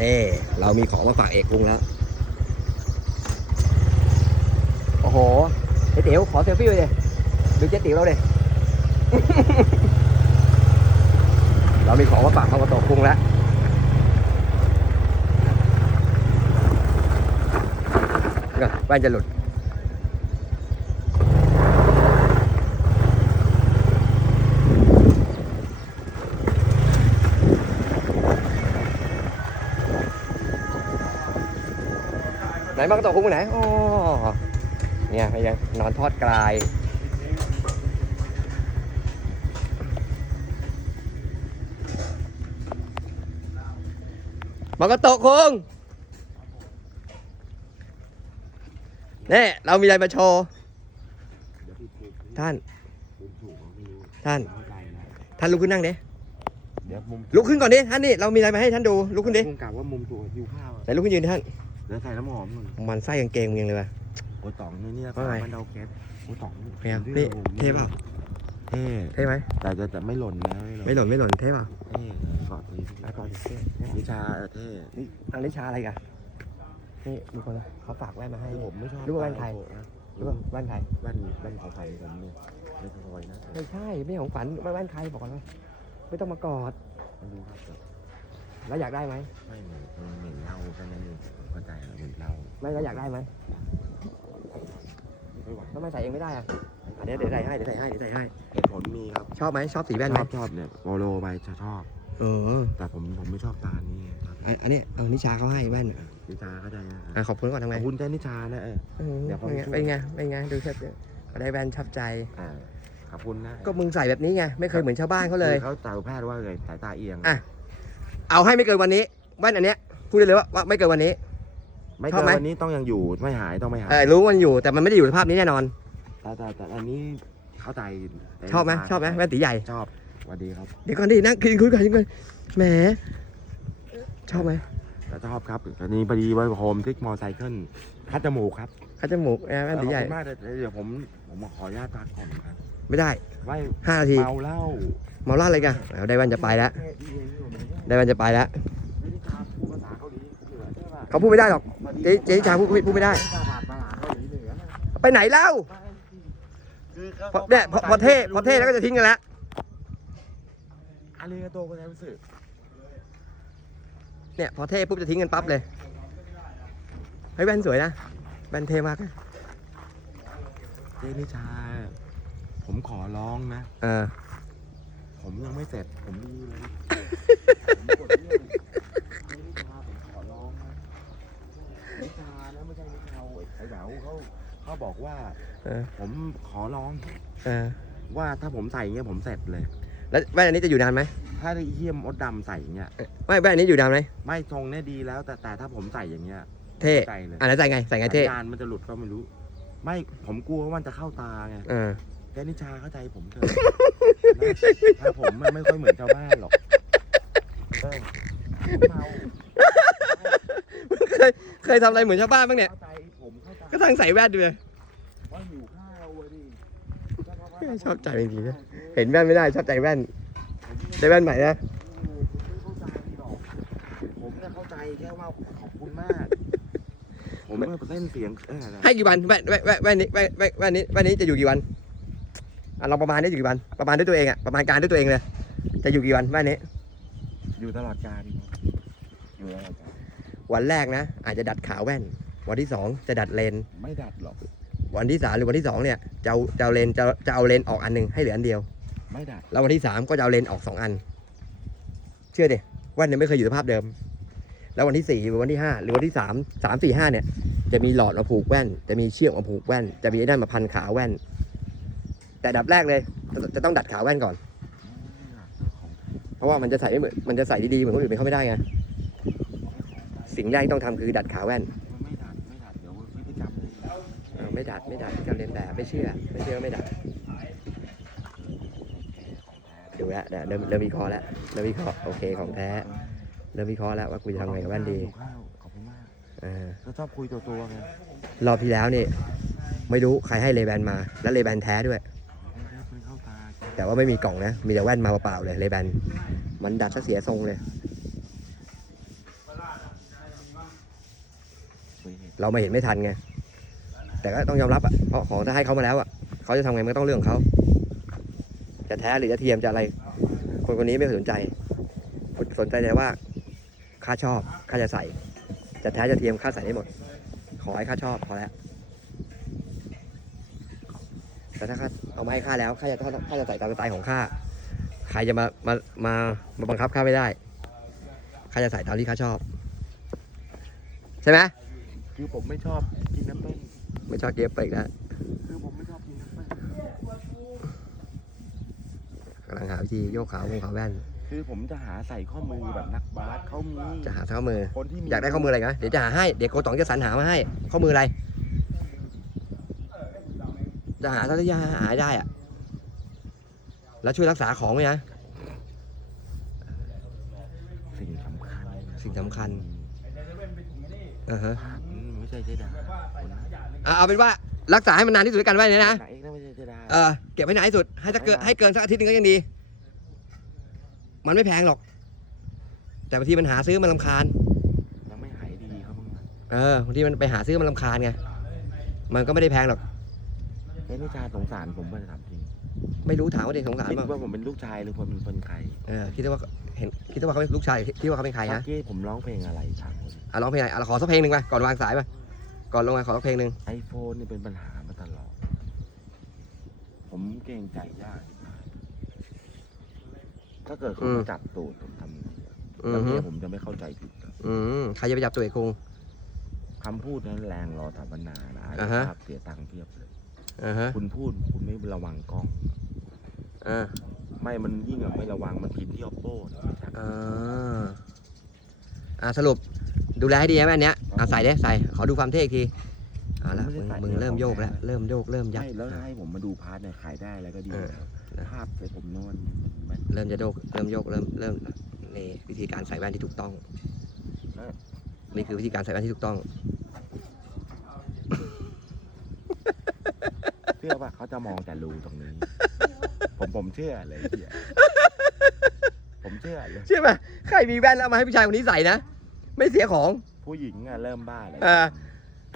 นี่เรามีของมาฝากเอกลุงแล้ว โอ้โหเจ๊ติ๋วขอเซลฟี่ไปเลยดูเจ๊ติ๋วเราเลยเรามีของมาฝากเขากระโตกคุงแล้วก็แว่นจะหลุด ไหนมากระโตกคุงไปไหนอ๋อเนี่ยไปยังนอนทอดกลายมากระโตกคุงนี่เรามีอะไรมาโชว์ ท่าน ท่าน ท่านลุกขึ้นนั่งดิเดี๋ยวมุมลุกขึ้นก่อนดิท่านนี่เรามีอะไรมาให้ท่านดู ลุกขึ้นดิมุมกลับว่ามุมถูกหิวข้าวอะไหนลุกขึ้นยืนดิท่าน เดี๋ยวใส่น้ำหอมหน่อยมันไส้กางเกงมึงยังเลยว่ะ โอ้ยต๋องนี่เนี่ยว่าไง มันเดาแก๊สโอ้ยต๋องเป็นไงผมนี่ผมเท่เปล่าเท่เท่ไหมแต่จะจะไม่หล่นนะไม่หล่นไม่หล่นเท่เปล่าเท่กอดนี้อะก่อนดิเท่นิชาเออเท่นี่อันนี้ชาอะไรกันนี่มีคนเขาฝากแว่นมาให้ คือผมไม่ชอบรู้ว่าแว่นใครตาโกะนะรู้ป่ะแว่นใครแว่นแว่นของใครผมเนี่ยไม่คอยนะไม่ใช่ไม่ใช่ของฝันแว่นใครบอกก่อนว่าไม่ต้องมากอดไม่รู้ครับแต่แล้วอยากได้ไหมไม่เหมือนเหมือนเหล้าแค่นั้นเองผม เข้าใจแล้วเหมือนเหล้าไม่แล้วอยากได้ไหมไม่ไหวทำไมใส่เองไม่ได้อะอะเดี๋ยวเดี๋ยวใส่ให้เดี๋ยวใส่ให้เดี๋ยวใส่ให้เหตุผลมีครับชอบไหมชอบสีแว่นชไหมอบชอบเนี่ยโปโลไปจะชอบ เออแต่ผมผมไม่ชอบตานี้ครับอันอันนี้เอานิชาเขาให้แว่นอะนิชาเข้าใจนะอะขอบคุณก่อนทำขไงอบคุณเจ้านิชานะเออ เออเดี๋ยวผม เป็นไงช่วยเป็นไงเป็นไงดูเชฟก็ได้แว่นชอบใจ อ่าขอบคุณนะก็มึงใส่แบบนี้ไงไม่เคยเหมือนชาวบ้านเขาเลย คือเขาตาแพทย์ว่าไงสายตาเอียงอะ เอาให้ไม่เกินวันนี้แว่นอันเนี้ยพูดได้เลยว่าว่าไม่เกินวันนี้ ไม่ชอบเกินไหม วันนี้ต้องยังอยู่ไม่หายต้องไม่หายเออรู้มันอยู่แต่มันไม่ได้อยู่สภาพนี้แน่นอน แต่แต่แต่อันนี้เข้าใจแต่ชอบไหมชอบไหมแว่นตีใหญ่ ชอบสวัสดีครับ เดี๋ยวก่อนดินั่งกินคุยกันคุยกันแหมชอบไหมแต่ชอบครับอันนี้พอดีว่าโฮมทิกมอไซเคิลคัดจมูกครับคัดจมูกแอร์แว่นตีใหญ่ ขอบคุณมากเลยเดี๋ยวผมผมมาขออนุญาตพักก่อนครับไม่ได้ไว้ห้านาทีเมาเหล้าเมาล่าอะไรกันเอาได้แว่นจะไปแล้วได้แว่นจะไปแล้ว เขาพูดไม่ได้หรอก เจ๊เจ๊ชาพูดพูดไม่ได้ภาษาภาษาเกาหลีเหนือนะไปไหนเล่าคือขาพอเนี่ยพอพอเท่พอเท่แล้วก็จะทิ้งกันแล้วอาริกาโตโกไซมัสึเนี่ยพอเท่ปุ๊บจะทิ้งกันปั๊บเลยเฮ้ยแว่นสวยนะแว่นเท่มากนะเจนิชา ผมขอร้องนะ เออ ผมยังไม่เสร็จ ผมดีเลยผมกดเรื่องเจนิชาผมขอร้องนะนิชานะไม่ใช่นิ ชาไอ้เหลาเขาเขาบอกว่า เออ ผมขอร้องเออ ว่าถ้าผมใส่อย่างเงี้ยผมเสร็จเลย แล้วแว่นอันนี้จะอยู่นานไหมถ้าไอ้เยี่ยมมดดำใส่อย่างเงี้ยไม่แว่นอันนี้อยู่นานไหมไม่ทรงเนี่ยดีแล้ว แต่แต่ถ้าผมใส่อย่างเงี้ยเท่ใจเลยอะแล้วใส่ไงใส่ไงเท่สัญญาณมันจะหลุดก็ไม่รู้ ไม่ผมกลัวว่ามันจะเข้าตาไงเออแกนิชาเข้าใจผมเถอะนะถ้าผมมันไม่ค่อยเหมือนชาวบ้านหรอกเออเมาเคยเคยทำอะไรเหมือนชาวบ้านบ้างเนี่ย เข้า ใจผมเข้าใจก็ตั้งใส่แว่นดูเลยว่าหิวข้าวอะดิชอบใจจริงๆนะเห็นแว่นไม่ได้ชอบใจแว่นได้แว่นใหม่นะผมไม่เข้าใจหรอกผมเนี่ยเข้าใจแค่ว่าขอบคุณมาก ผมเนี่ยเส้นเสียงเออนะให้กี่วันแว่นแว่นแว่นแว่นนี้แว่นแว่นแว่นนี้แว่นนี้จะอยู่กี่วันอะเราประมาณได้อยู่กี่วัน ประมาณด้วยตัวเองอะประมาณการด้วยตัวเองเลยจะอยู่กี่วันแว่นนี้ อยู่ตลอดกาลอยู่ตลอดกาลวันแรกนะ อาจจะดัดขาวแว่น วันที่สองจะดัดเลน ไม่ดัดหรอก วันที่สามหรือวันที่สองเนี่ยจะเอาจะเอาเลนจะจะเอาเลนออกอันหนึ่งให้เหลืออันเดียว ไม่ดัด แล้ววันที่สามก็จะเอาเลนออกสองอัน เชื่อดิแว่นเนี่ยไม่เคยอยู่สภาพเดิม แล้ววันที่สี่หรือวันที่ห้าหรือวันที่สามสามสี่ห้าเนี่ย จะมีหลอดมาผูกแว่น จะมีเชือกมาผูกแว่น จะมีไอ้นั่นมาพันขาแว่น แต่ดับแรกเลยจะจะต้องดัดขาแว่นก่อน เพราะว่ามันจะใส่ไม่เหมือนมันจะใส่ดีๆเหมือนคนอื่นเขาไม่ได้ไงสิ่งแรกที่ต้องทำคือดัดขาแว่น ไม่ดัดไม่ดัดการเรียนแบบไม่เชื่อ ไม่เชื่อว่าไม่ดัดดูแล้วเดี๋ยวเริ่มเริ่มวิเคราะห์แล้วเริ่มวิเคราะห์โอเคของแท้เริ่มวิเคราะห์แล้วว่ากูจะทำไงกับแว่นดีหิวข้าวขอบคุณมากเออก็ชอบคุยตัวตัวๆไงรอบที่แล้วนี่ไม่รู้ใครให้เลแบนมา และเลแบนแท้ด้วยไม่ได้ไม่เข้าตาแต่ว่าไม่มีกล่องนะ มีแต่แว่นมาเปล่าๆเลยเลแบนมันดัดซะเสียทรงเลยไม่เห็นเรามาเห็นไม่ทันไง แต่ก็ต้องยอมรับอะเพราะของถ้าให้เขามาแล้วอะเขาจะทำไงมันก็ต้องเรื่องของเขาจะแท้หรือจะเทียมจะอะไร คนคนนี้ไม่สนใจสนใจแต่ว่าข้าชอบข้าจะใส่ จะแท้จะเทียมข้าใส่ได้หมด ขอให้ข้าชอบพอแล้วแต่ถ้าข้าเอามาให้ข้าแล้วข้าจะข้าจะใส่ตามสไตล์ของข้าใครจะมามามามาบังคับข้าไม่ได้ข้าจะใส่ตามที่ข้าชอบ ใช่ไหมคือผมไม่ชอบกินน้ำเปิ้ล ไม่ชอบเย็บไปอีกแล้วคือผมไม่ชอบกินน้ำเปิ้ลกำลังหาวิธีโยกขาวงขาวแว่น คือผมจะหาใส่ข้อมือแบบนักบาสเขามีจะหาข้อมือ คนที่มีอยากได้ข้อมืออะไรนะเดี๋ยวจะหาให้ เดี๋ยวโกต๋องจะสรรหามาให้ ข้อมืออะไร จะหาถ้าจะหาให้ได้อะแล้วช่วยรักษาของไหมนะ สิ่งสำคัญ สิ่งสำคัญอ่าฮะอืมไม่ใช่เจดาคนนั้นอะเอาเป็นว่ารักษาให้มันนานที่สุดด้วยกันไว้เนี่ยนะนางเอกนะไม่ใช่เจดาเออเก็บไว้นานที่สุดให้ถ้าเกินไม่ได้ให้เกินสักอาทิตย์หนึงก็ยังดี มันไม่แพงหรอก แต่บางทีมันหาซื้อมันลำคาญ ยังไม่หายดีเขาบ้างวะเออบางทีมันไปหาซื้อมันลำคาญไง มันก็ไม่ได้แพงหรอก เอ้นิชาสงสารผมว่าจะถามจริงไม่รู้ถามว่าเด็กสงสารคิดเปล่าว่าผมเป็นลูกชายหรือผมเป็นคนใครเออคิดว่าเห็นคิดว่าเขาเป็นลูกชายคิดว่าเขาเป็นใครเมื่ฮะอกี้ผมร้องเพลงอะไรถามผมอะร้องเพลงอะไรอะขอสักเพลงหนึ่งไปก่อนวางสายไป ก่อนลงมาขอสักเพลงหนึ่งไอโฟนนี่เป็นปัญหามาตลอด ผมเกรงใจยาก ถ้าเกิดเขามาจับตูดผมทำไงอืแล้วมฮึเนี่ยผมจะไม่เข้าใจผิดเหรออืมใครจะไปจับตัวเอกคุงคำพูดนั้นแรงรอถาปนานะอ่าฮะภาพเสียตังค์เพียบเลย อ่าฮะคุณพูดคุณไม่ระวังกล้อง อ่าไม่มันยิ่งอะไม่ระวังมันผิดที่ออโป้นะไม่ใช่อ่าอ่าสรุป ดูแลให้ดีนะแม่อันเนี้ยอะใส่เด้ใส่ขอดูความเท่อีกทีเอาละมึงมึงเริ่มโยกแล้วเริ่มโยกเริ่มยัดไม่แล้วให้ผมมาดูพาร์ทเนี่ยขายได้แล้วก็ดีเออแล้วภาพใส่ผมนอนมันเริ่มจะโยกเริ่มโยกเริ่มเริ่มนี่วิธีการใส่แว่นที่ถูกต้อง นี่คือวิธีการใส่แว่นที่ถูกต้อง เชื่อว่าเขาจะมองแต่รูตรงนี้ ผมผมเชื่อเลยเหี้ยผมเชื่อเลยใช่ไหมใครมีแว่นแล้วเอามาให้ผู้ชายคนนี้ใส่นะ ไม่เสียของผู้หญิงอะเริ่มบ้าเลยเออ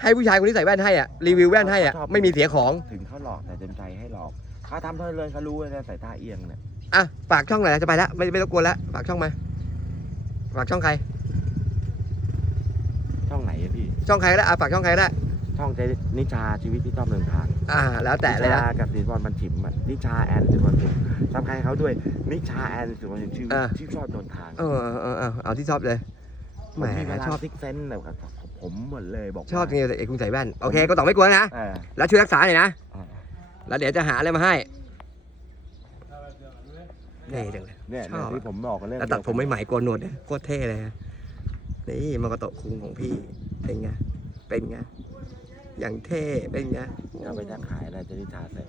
ให้ผู้ชายคนนี้ใส่แว่นให้อะรีวิวแว่นให้อะไม่มีเสียของถึงเขาหลอกแต่เต็มใจให้หลอกเขาทำเท่าเลยเขารู้ว่าสายตาเอียงเนี่ยอะฝากช่องหน่อยนะจะไปแล้วไม่ไม่รบกวนแล้วฝากช่องมาฝากช่องใคร ช่องไหนอะพี่ ช่องใครก็ได้อะฝากช่องใครก็ได้ช่องเจนิชาชีวิตที่ชอบเดินทางอ่า แล้วแต่เลยนะนิชากับสินบอลบันฉิมอะนิชาแอนสินบอลบันฉิมสำคัญเขาด้วยนิชาแอนสินบอลบันฉิมชีวิตอ่าที่ชอบเดินทางเออเออเออเออเอาที่ชอบเลย ผมมีเวลาชอบซิกเซนแบบกับผมหมดเลยบอกชอบจว่าริงๆแต่เอกคุณใส่แว่นโอเคก็ต้องไม่กลัวนะเออแล้วช่วยรักษาหน่อยนะ อ่าแล้วเดี๋ยวจะหาอะไรมาให้นี่จังเลย เนี่ยชอบ เนี่ยที่ผมบอกกันเรื่องแล้วตัดผมไม่ใหม่โกนหนวดเนี่ยโคตรเท่เลยนะนี่มากระโตะคุงของพี่เป็นไงเป็นไงอย่างเท่เป็นไงเอาไปถ้าขายอะไรเจนิชาใส่